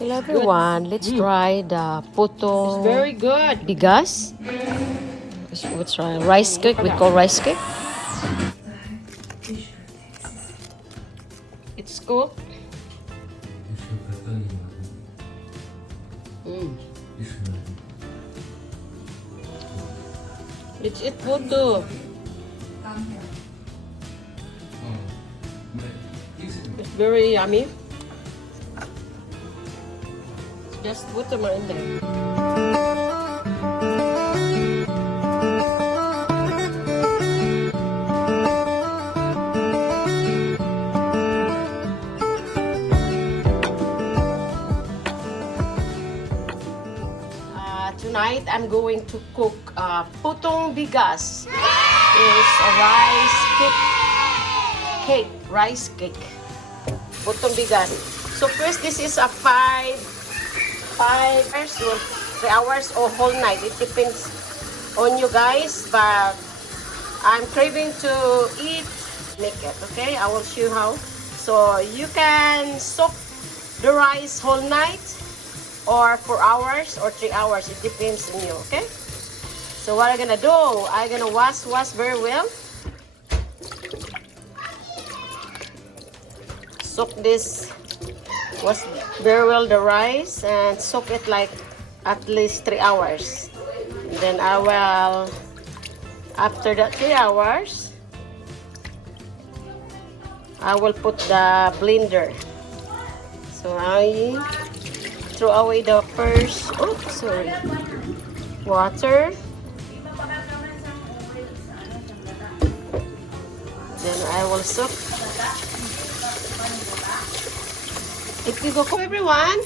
Hello everyone, let's try the Putong It's very good. Bigas. Let's try rice cake, we call rice cake. It's cooked. Let's eat puto. It's very yummy. Just put them in there. Tonight I'm going to cook Putong Bigas. It's a rice cake. Putong Bigas. So first, this is a 5 hours or 3 hours or whole night. It depends on you guys, but I'm craving to make it, okay? I will show you how. So you can soak the rice whole night or 4 hours or 3 hours. It depends on you, okay? So what I'm gonna do, I'm gonna wash very well. Soak this, wash very well the rice and soak it like at least 3 hours. And then I will, after that 3 hours, I will put the blender. So I throw away the first, water. Then I will soak. If you go, everyone,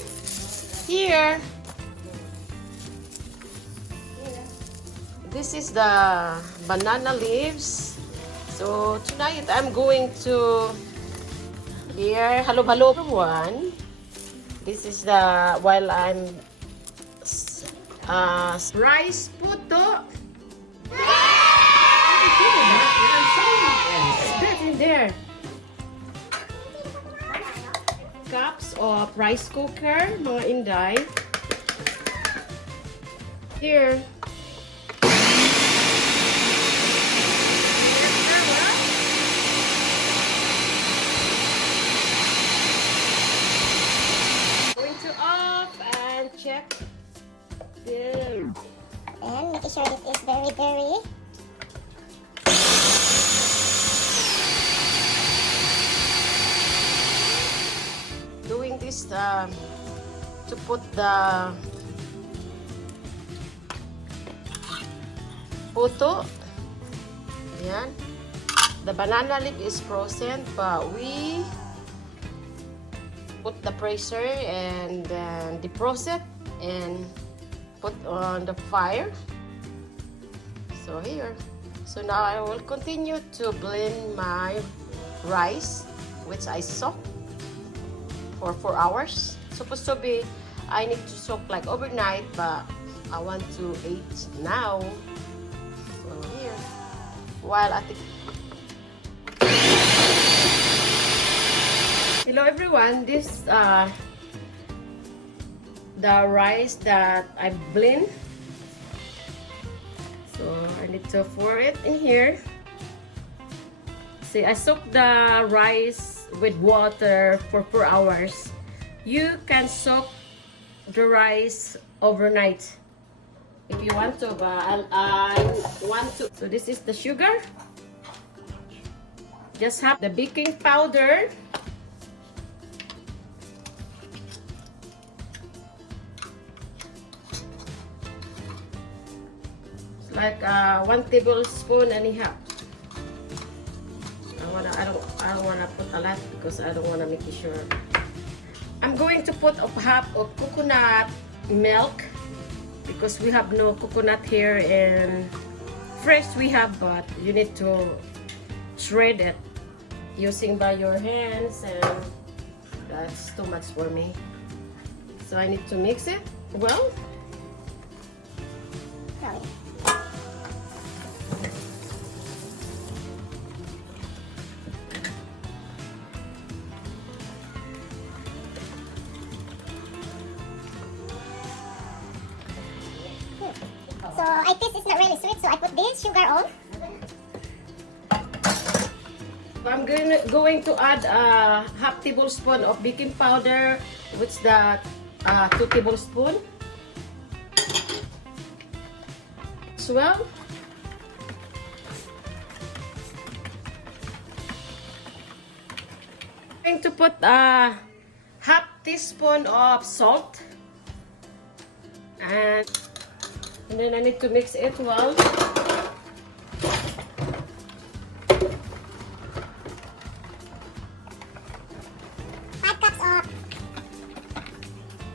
here. This is the banana leaves. So tonight I'm going to here. Hello everyone. This is the while I'm rice puto. That in there. Cups of rice cooker, mga inday. Here. Going to off and check this. And making sure this is very Doing this to put the puto. Yan. The banana leaf is frozen, but we put the pressure and then defrost it and put on the fire. So here. So now I will continue to blend my rice, which I soak for 4 hours. Supposed to be, I need to soak like overnight, but I want to eat now. So here, while at the hello everyone, this the rice that I blend. So I need to pour it in here. See, I soak the rice with water for 4 hours. You can soak the rice overnight if you want to, but I want to. So this is the sugar. Just have the baking powder. It's like 1 tablespoon and a half. I don't wanna put a lot because I don't wanna make it sure. I'm going to put a half of coconut milk because we have no coconut here, and fresh we have, but you need to shred it using by your hands, and that's too much for me. So I need to mix it well. I taste it's not really sweet, so I put this sugar on. I'm going to add a half tablespoon of baking powder, which the 2 tablespoons. As well. I'm going to put a half teaspoon of salt. And then I need to mix it well. 5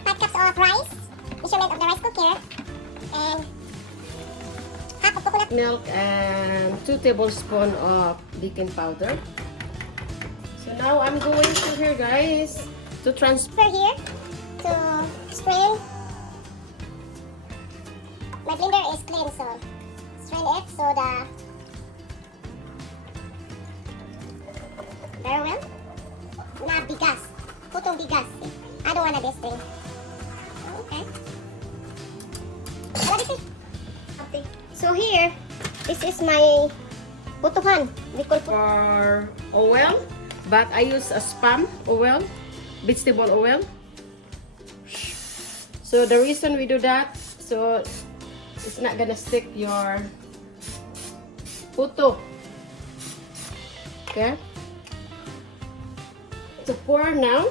cups of rice, measurement of the rice cooker, and half of coconut Milk and 2 tablespoons of baking powder. So now I'm going to here, guys, to transfer. here to strain. My blender is clean, so strain it so the very well. Na bigas, putong bigas. I don't wanna this thing. Okay. Okay. So here, this is my putuhan. We call For oil, but I use a spam oil, vegetable oil. So the reason we do that, so it's not gonna stick your puto. Okay. To pour now.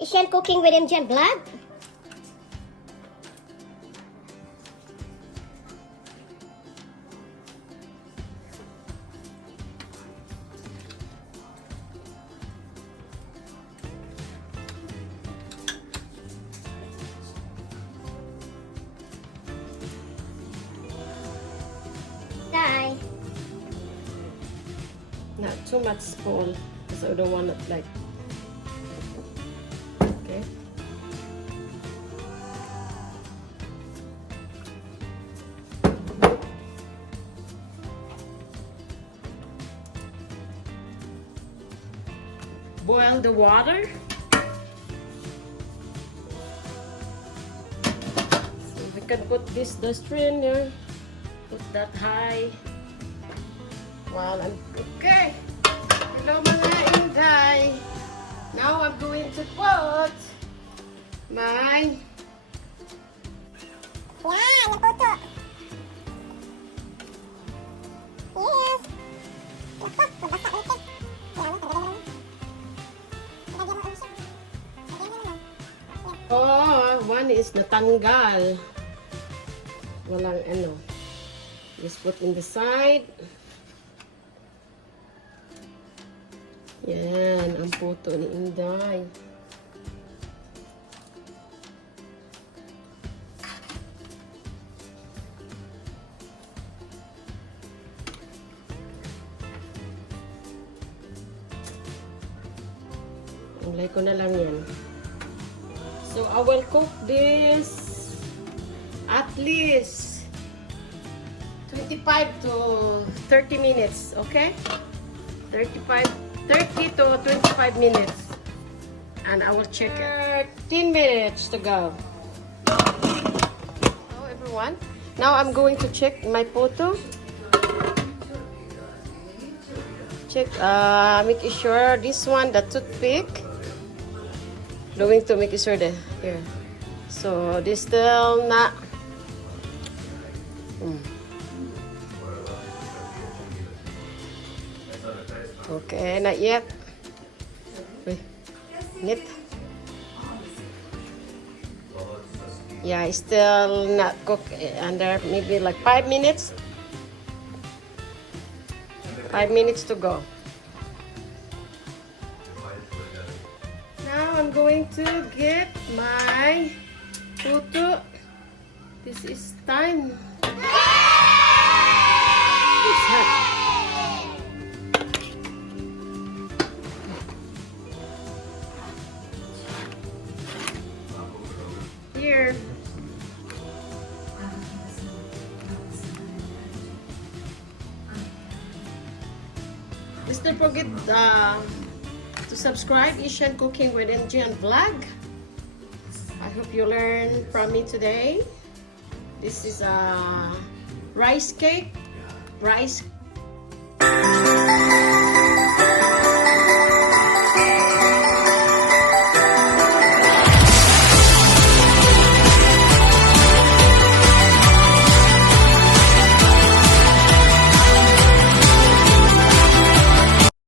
Is Shen cooking with him, Jen Blood? Die. Not too much spoil, because I don't want it like. Okay. Boil the water. So we can put this the strainer. Put that high. While I'm okay. Hello mga Inday. Now I'm going to put my Yan, yung puto. Yes. Ito, mabasa ulit. Yan, tagalan mo. Lagyan mo ulit siya. Lagyan mo naman. one is natanggal. Walang ano. Just put in the side. Yan, ang puto ni Inday. Ilagay ko na lang yan. So, I will cook this at least 25 to 30 minutes, okay? 30 to 25 minutes. And I will check it. 10 minutes to go. Hello, everyone. Now I'm going to check my photo. Check, making sure this one, the toothpick. Going to make sure that here. So this still not. Okay, not yet. Wait, net. Yeah, it's still not cooked under maybe like 5 minutes. 5 minutes to go. Now I'm going to get my puto. This is time. It's hot. Here. Please don't forget to subscribe Asian Cooking with NG and Vlog. I hope you learned from me today. This is a rice cake, rice